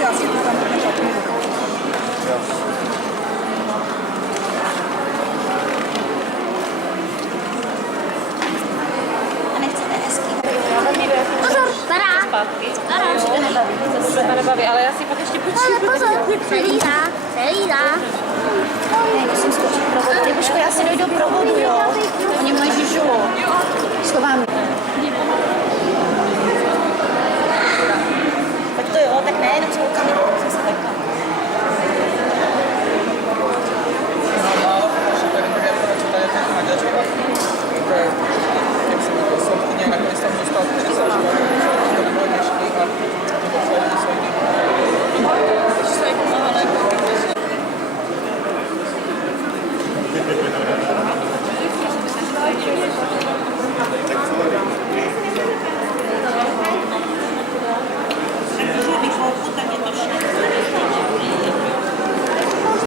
si asi to tam nešatnu. A nechcete hezky? Pozor, bará. Bará, už to nebaví. To se nebaví, ale já si pak ještě počítám. Ale pozor, celý dá. Ne, musím skočit provodu. Libuško, já si dojdu provodu, jo. Oni mají žižulu. Schovám. Tak to jo, tak ne, jenom